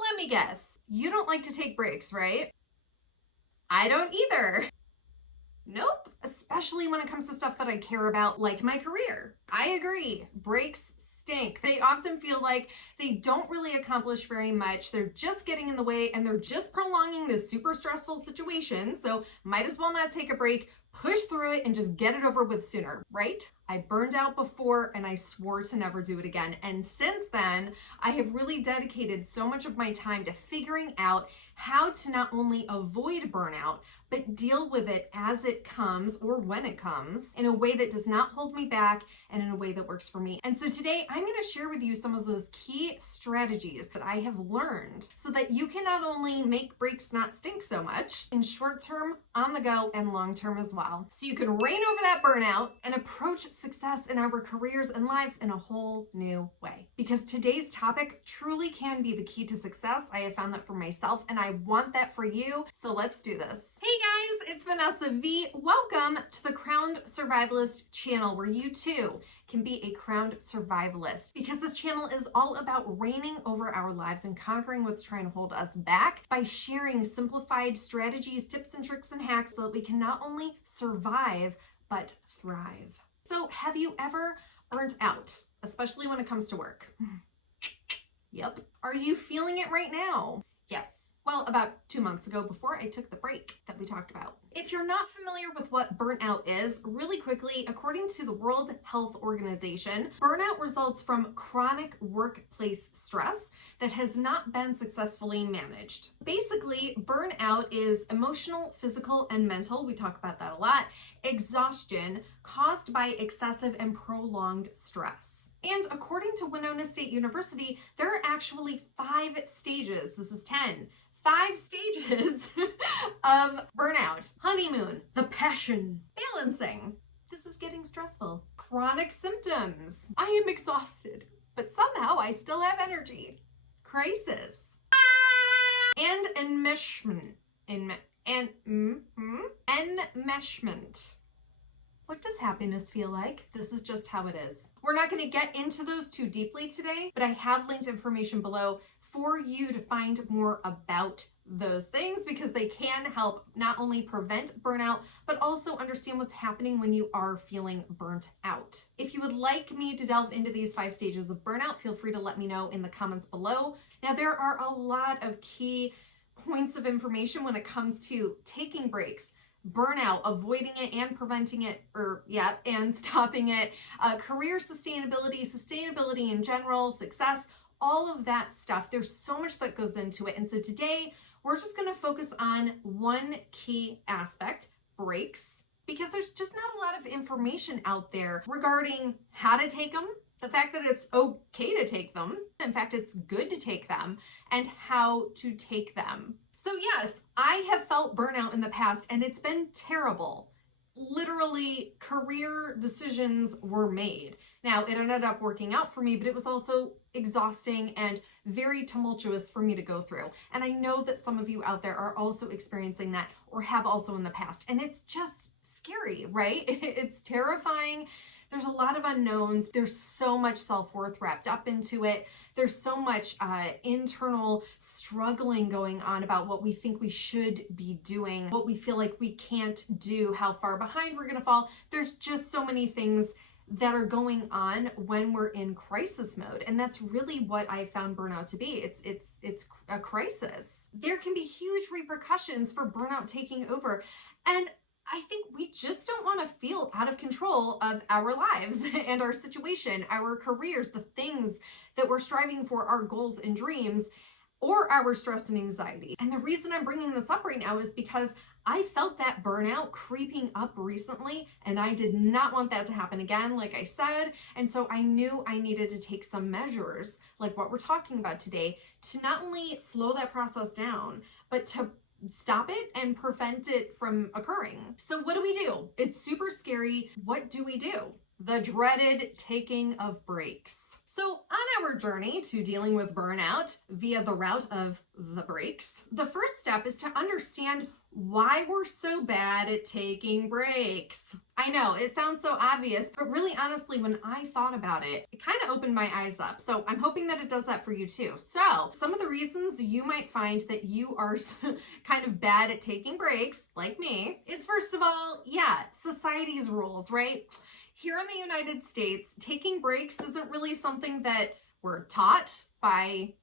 Let me guess, you don't like to take breaks, right? I don't either. Nope, especially when it comes to stuff that I care about, like my career. I agree, breaks stink. They often feel like they don't really accomplish very much. They're just getting in the way and they're just prolonging this super stressful situation. So might as well not take a break, push through it and just get it over with sooner, right? I burned out before and I swore to never do it again. And since then, I have really dedicated so much of my time to figuring out how to not only avoid burnout, but deal with it as it comes or when it comes in a way that does not hold me back and in a way that works for me. And so today I'm going to share with you some of those key strategies that I have learned so that you can not only make breaks not stink so much in short term, on the go, and long term as well. So you can reign over that burnout and approach success in our careers and lives in a whole new way. Because today's topic truly can be the key to success. I have found that for myself and I want that for you. So let's do this. Hey guys, it's Vanessa V. Welcome to the Crowned Survivalist channel where you too can be a crowned survivalist, because this channel is all about reigning over our lives and conquering what's trying to hold us back by sharing simplified strategies, tips and tricks and hacks so that we can not only survive, but thrive. So have you ever burnt out, especially when it comes to work? Yep. Are you feeling it right now? Yes. Well, about 2 months ago, before I took the break that we talked about. If you're not familiar with what burnout is, really quickly, according to the World Health Organization, burnout results from chronic workplace stress that has not been successfully managed. Basically, burnout is emotional, physical, and mental, we talk about that a lot, exhaustion caused by excessive and prolonged stress. And according to Winona State University, there are actually 5 stages. This is 10. 5 stages of burnout. Honeymoon, the passion, balancing. This is getting stressful. Chronic symptoms. I am exhausted, but somehow I still have energy. Crisis. And enmeshment. Enmeshment. What does happiness feel like? This is just how it is. We're not going to get into those too deeply today, but I have linked information below for you to find more about those things, because they can help not only prevent burnout, but also understand what's happening when you are feeling burnt out. If you would like me to delve into these 5 stages of burnout, feel free to let me know in the comments below. Now, there are a lot of key points of information when it comes to taking breaks, burnout, avoiding it and preventing it, and stopping it, career sustainability in general, success, all of that stuff. There's so much that goes into it. And so today we're just going to focus on one key aspect, breaks, because there's just not a lot of information out there regarding how to take them, the fact that it's okay to take them, in fact, it's good to take them, and how to take them. So yes, I have felt burnout in the past and it's been terrible. Literally, career decisions were made. Now, it ended up working out for me, but it was also exhausting and very tumultuous for me to go through. And I know that some of you out there are also experiencing that or have also in the past. And it's just scary, right? It's terrifying. There's a lot of unknowns. There's so much self-worth wrapped up into it. There's so much internal struggling going on about what we think we should be doing, what we feel like we can't do, how far behind we're gonna fall. There's just so many things that are going on when we're in crisis mode. And that's really what I found burnout to be. It's a crisis. There can be huge repercussions for burnout taking over. And I think we just don't want to feel out of control of our lives and our situation, our careers, the things that we're striving for, our goals and dreams, or our stress and anxiety. And the reason I'm bringing this up right now is because I felt that burnout creeping up recently, and I did not want that to happen again, like I said. And so I knew I needed to take some measures, like what we're talking about today, to not only slow that process down, but to stop it and prevent it from occurring. So what do? It's super scary. What do? The dreaded taking of breaks. So, on our journey to dealing with burnout via the route of the breaks, the first step is to understand why we're so bad at taking breaks. I know it sounds so obvious, but really honestly, when I thought about it, it kind of opened my eyes up. So I'm hoping that it does that for you too. So some of the reasons you might find that you are kind of bad at taking breaks, like me, is first of all, society's rules, right? Here in the United States, taking breaks isn't really something that we're taught by,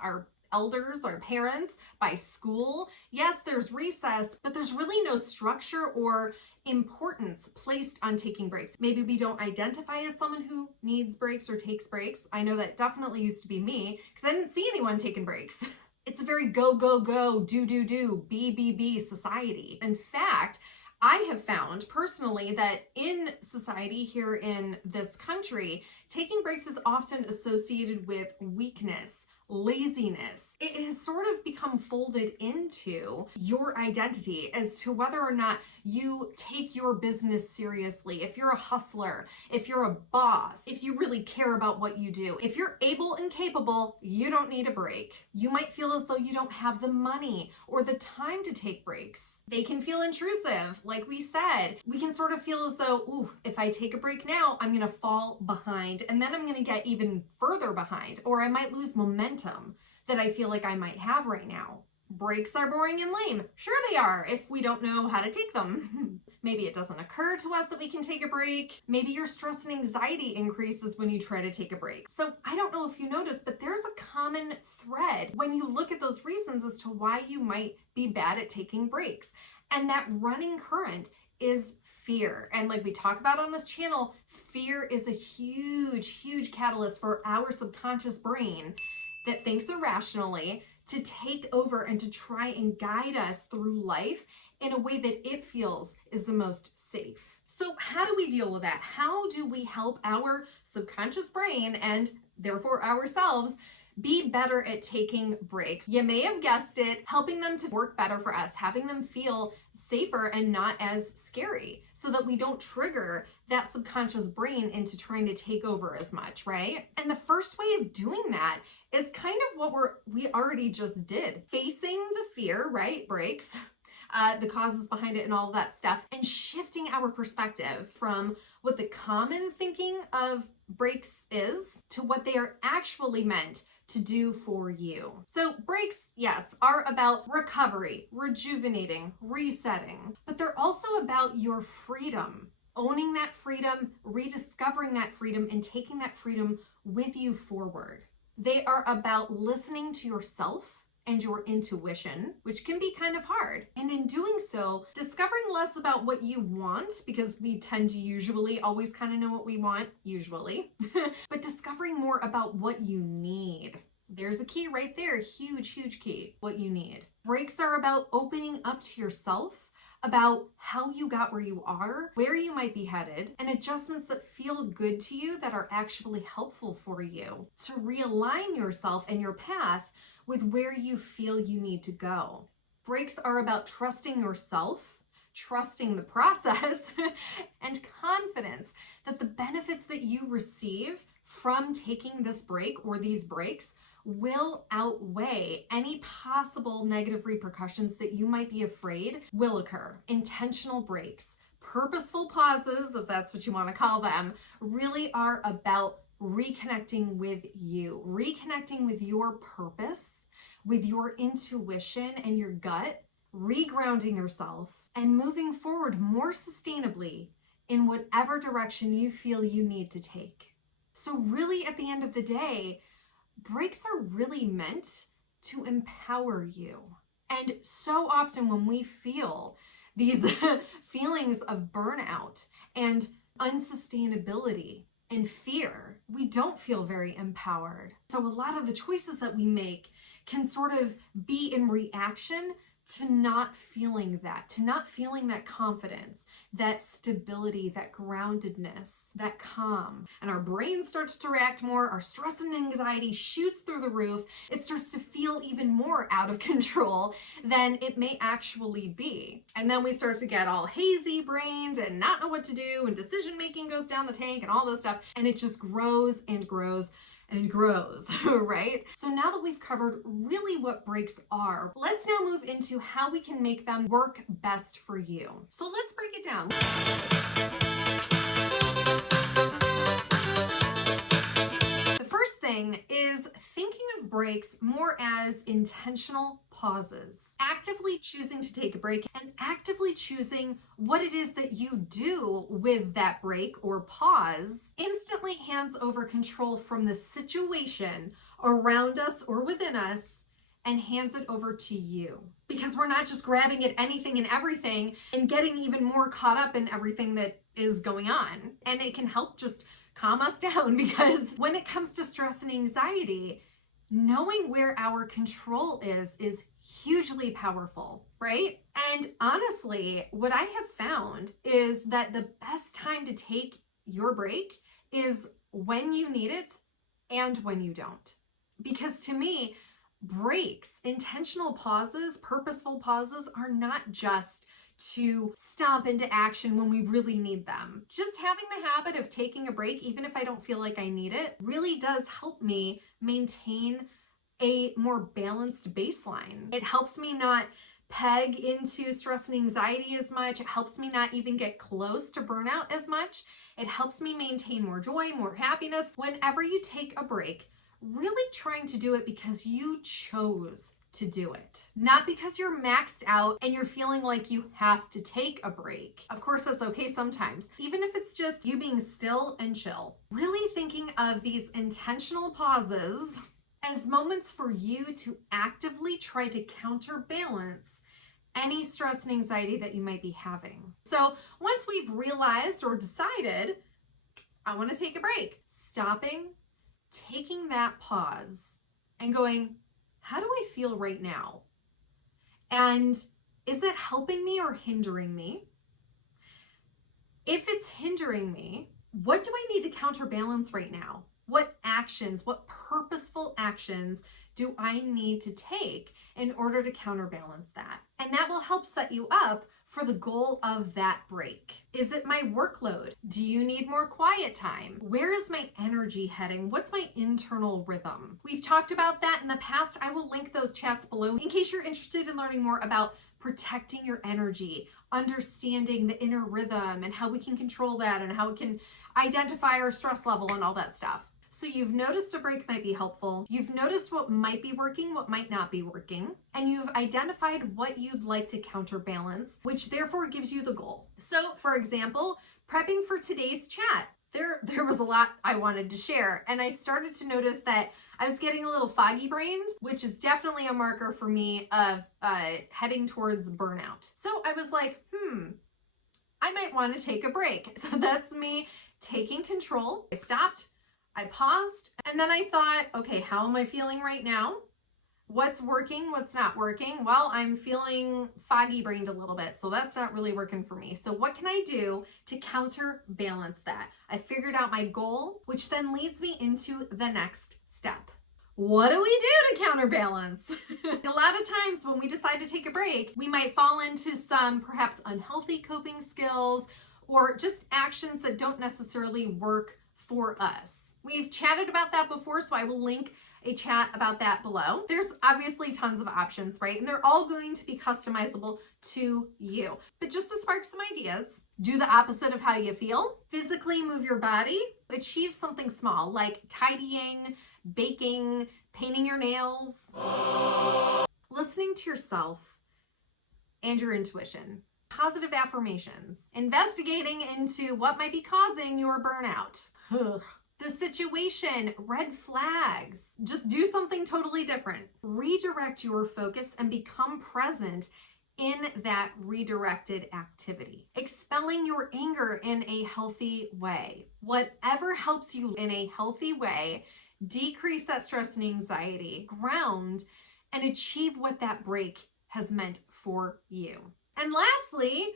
our elders or parents, by school. Yes, there's recess, but there's really no structure or importance placed on taking breaks. Maybe we don't identify as someone who needs breaks or takes breaks. I know that definitely used to be me because I didn't see anyone taking breaks. It's a very go, go, go, do, do, do, be society. In fact, I have found personally that in society here in this country, taking breaks is often associated with weakness, laziness. It has sort of become folded into your identity as to whether or not you take your business seriously. If you're a hustler, if you're a boss, if you really care about what you do, if you're able and capable, you don't need a break. You might feel as though you don't have the money or the time to take breaks. They can feel intrusive. Like we said, we can sort of feel as though, ooh, if I take a break now, I'm going to fall behind and then I'm going to get even further behind, or I might lose momentum that I feel like I might have right now. Breaks are boring and lame. Sure they are if we don't know how to take them. Maybe it doesn't occur to us that we can take a break. Maybe your stress and anxiety increases when you try to take a break. So I don't know if you noticed, but there's a common thread when you look at those reasons as to why you might be bad at taking breaks. And that running current is fear. And like we talk about on this channel, fear is a huge catalyst for our subconscious brain that thinks irrationally to take over and to try and guide us through life in a way that it feels is the most safe. So how do we deal with that? How do we help our subconscious brain and therefore ourselves be better at taking breaks? You may have guessed it, helping them to work better for us, having them feel safer and not as scary, so that we don't trigger that subconscious brain into trying to take over as much, right? And the first way of doing that is kind of what we already just did. Facing the fear, right? Breaks, the causes behind it and all of that stuff, and shifting our perspective from what the common thinking of breaks is to what they are actually meant to do for you. So breaks, yes, are about recovery, rejuvenating, resetting, but they're also about your freedom, owning that freedom, rediscovering that freedom, and taking that freedom with you forward. They are about listening to yourself and your intuition, which can be kind of hard. And in doing so, discovering less about what you want, because we tend to usually always kind of know what we want, usually, but discovering more about what you need. There's a key right there, huge key, what you need. Breaks are about opening up to yourself, about how you got where you are, where you might be headed, and adjustments that feel good to you that are actually helpful for you to realign yourself and your path with where you feel you need to go. Breaks are about trusting yourself, trusting the process, and confidence that the benefits that you receive from taking this break or these breaks will outweigh any possible negative repercussions that you might be afraid will occur. Intentional breaks, purposeful pauses, if that's what you want to call them, really are about reconnecting with you, reconnecting with your purpose, with your intuition and your gut, regrounding yourself, and moving forward more sustainably in whatever direction you feel you need to take. So really, at the end of the day, breaks are really meant to empower you. And so often when we feel these feelings of burnout and unsustainability and fear, we don't feel very empowered. So a lot of the choices that we make can sort of be in reaction to not feeling that confidence, that stability, that groundedness, that calm. And our brain starts to react more, our stress and anxiety shoots through the roof, it starts to feel even more out of control than it may actually be. And then we start to get all hazy brained and not know what to do, and decision making goes down the tank and all this stuff, and it just grows and grows and grows, right? So now that we've covered really what breaks are, let's now move into how we can make them work best for you. So let's break it down. The first thing is thinking of breaks more as intentional pauses. Actively choosing to take a break and actively choosing what it is that you do with that break or pause instantly hands over control from the situation around us or within us and hands it over to you. Because we're not just grabbing at anything and everything and getting even more caught up in everything that is going on. And it can help just calm us down, because when it comes to stress and anxiety, knowing where our control is hugely powerful, right? And honestly, what I have found is that the best time to take your break is when you need it and when you don't. Because to me, breaks, intentional pauses, purposeful pauses are not just to stomp into action when we really need them. Just having the habit of taking a break, even if I don't feel like I need it, really does help me maintain a more balanced baseline. It helps me not peg into stress and anxiety as much. It helps me not even get close to burnout as much. It helps me maintain more joy, more happiness. Whenever you take a break, really trying to do it because you chose to do it, not because you're maxed out and you're feeling like you have to take a break. Of course, that's okay sometimes, even if it's just you being still and chill. Really thinking of these intentional pauses as moments for you to actively try to counterbalance any stress and anxiety that you might be having. So once we've realized or decided, I want to take a break, stopping, taking that pause and going, how do I feel right now? And is that helping me or hindering me? If it's hindering me, what do I need to counterbalance right now? What actions, what purposeful actions do I need to take in order to counterbalance that? And that will help set you up for the goal of that break. Is it my workload? Do you need more quiet time? Where is my energy heading? What's my internal rhythm? We've talked about that in the past. I will link those chats below in case you're interested in learning more about protecting your energy, understanding the inner rhythm and how we can control that and how we can identify our stress level and all that stuff. So you've noticed a break might be helpful. You've noticed what might be working, what might not be working, and you've identified what you'd like to counterbalance, which therefore gives you the goal. So for example, prepping for today's chat, there was a lot I wanted to share, and I started to notice that I was getting a little foggy brained, which is definitely a marker for me of heading towards burnout. So I was like, I might want to take a break. So that's me taking control. I stopped, I paused, and then I thought, okay, how am I feeling right now? What's working? What's not working? Well, I'm feeling foggy brained a little bit, so that's not really working for me. So what can I do to counterbalance that? I figured out my goal, which then leads me into the next step. What do we do to counterbalance? A lot of times when we decide to take a break, we might fall into some perhaps unhealthy coping skills or just actions that don't necessarily work for us. We've chatted about that before, so I will link a chat about that below. There's obviously tons of options, right? And they're all going to be customizable to you. But just to spark some ideas, do the opposite of how you feel. Physically move your body. Achieve something small like tidying, baking, painting your nails. Listening to yourself and your intuition. Positive affirmations. Investigating into what might be causing your burnout. The situation, red flags. Just do something totally different. Redirect your focus and become present in that redirected activity. Expelling your anger in a healthy way. Whatever helps you in a healthy way, decrease that stress and anxiety, ground, and achieve what that break has meant for you. And lastly,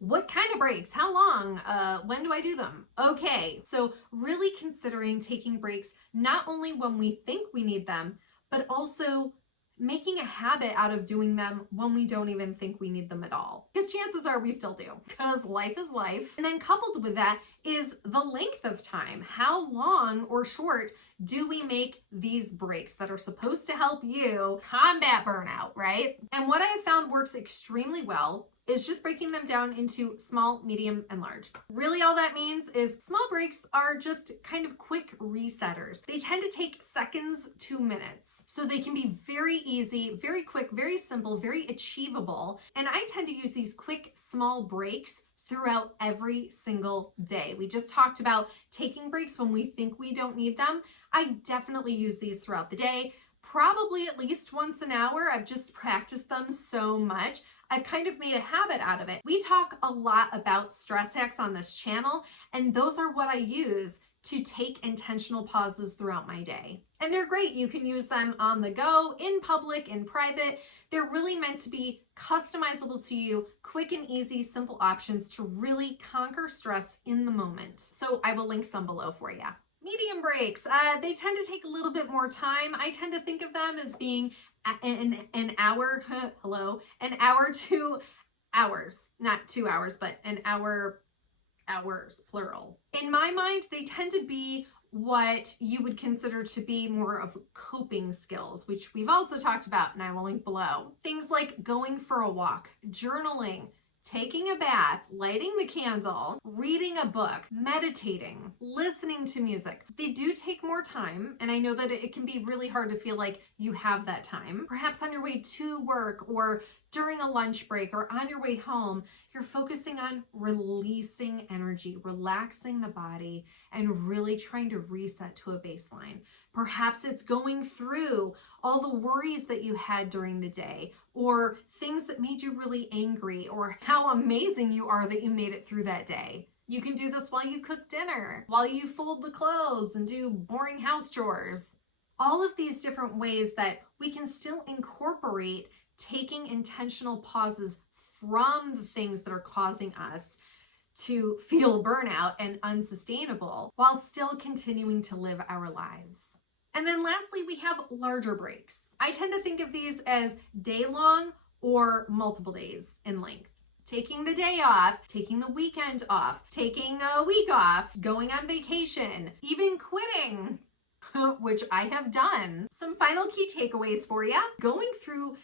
What kind of breaks? How long? When do I do them? Okay, so really considering taking breaks not only when we think we need them, but also making a habit out of doing them when we don't even think we need them at all. Because chances are we still do, because life is life. And then coupled with that is the length of time. How long or short do we make these breaks that are supposed to help you combat burnout, right? And what I have found works extremely well is just breaking them down into small, medium, and large. Really all that means is small breaks are just kind of quick resetters. They tend to take seconds to minutes. So they can be very easy, very quick, very simple, very achievable. And I tend to use these quick, small breaks throughout every single day. We just talked about taking breaks when we think we don't need them. I definitely use these throughout the day, probably at least once an hour. I've just practiced them so much. I've kind of made a habit out of it. We talk a lot about stress hacks on this channel, and those are what I use to take intentional pauses throughout my day. And they're great. You can use them on the go, in public, in private. They're really meant to be customizable to you, quick and easy, simple options to really conquer stress in the moment. So I will link some below for you. Medium breaks, they tend to take a little bit more time. I tend to think of them as being an hour, an hour to hours, not 2 hours, but an hour, hours, plural. In my mind, they tend to be what you would consider to be more of coping skills, which we've also talked about, and I will link below. Things like going for a walk, journaling, taking a bath, lighting the candle, reading a book, meditating, listening to music. They do take more time, and I know that it can be really hard to feel like you have that time. Perhaps on your way to work or during a lunch break or on your way home, you're focusing on releasing energy, relaxing the body, and really trying to reset to a baseline. Perhaps it's going through all the worries that you had during the day, or things that made you really angry, or how amazing you are that you made it through that day. You can do this while you cook dinner, while you fold the clothes and do boring house chores. All of these different ways that we can still incorporate taking intentional pauses from the things that are causing us to feel burnout and unsustainable while still continuing to live our lives. And then lastly, we have larger breaks. I tend to think of these as day-long or multiple days in length. Taking the day off, taking the weekend off, taking a week off, going on vacation, even quitting, which I have done. Some final key takeaways for you. Going through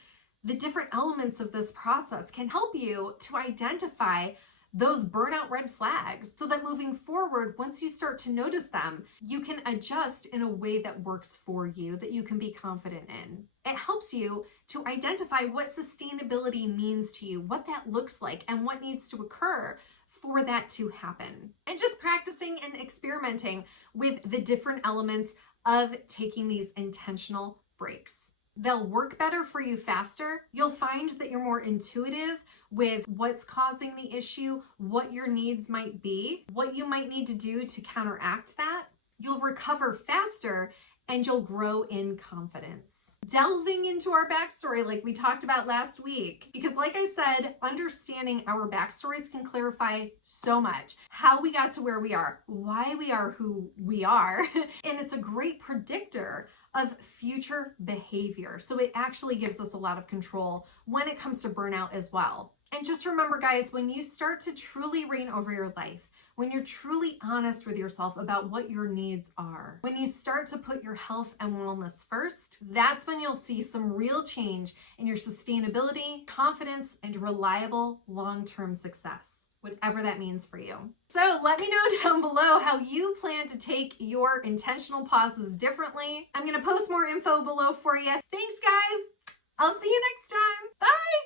the different elements of this process can help you to identify those burnout red flags so that moving forward, once you start to notice them, you can adjust in a way that works for you, that you can be confident in. It helps you to identify what sustainability means to you, what that looks like, and what needs to occur for that to happen. And just practicing and experimenting with the different elements of taking these intentional breaks. They'll work better for you faster. You'll find that you're more intuitive with what's causing the issue, what your needs might be, what you might need to do to counteract that. You'll recover faster and you'll grow in confidence. Delving into our backstory like we talked about last week, because like I said, understanding our backstories can clarify so much. How we got to where we are, why we are who we are, and it's a great predictor of future behavior. So it actually gives us a lot of control when it comes to burnout as well. And just remember, guys, when you start to truly reign over your life, when you're truly honest with yourself about what your needs are, when you start to put your health and wellness first, that's when you'll see some real change in your sustainability, confidence, and reliable long-term success, whatever that means for you. So let me know down below how you plan to take your intentional pauses differently. I'm going to post more info below for you. Thanks, guys. I'll see you next time. Bye.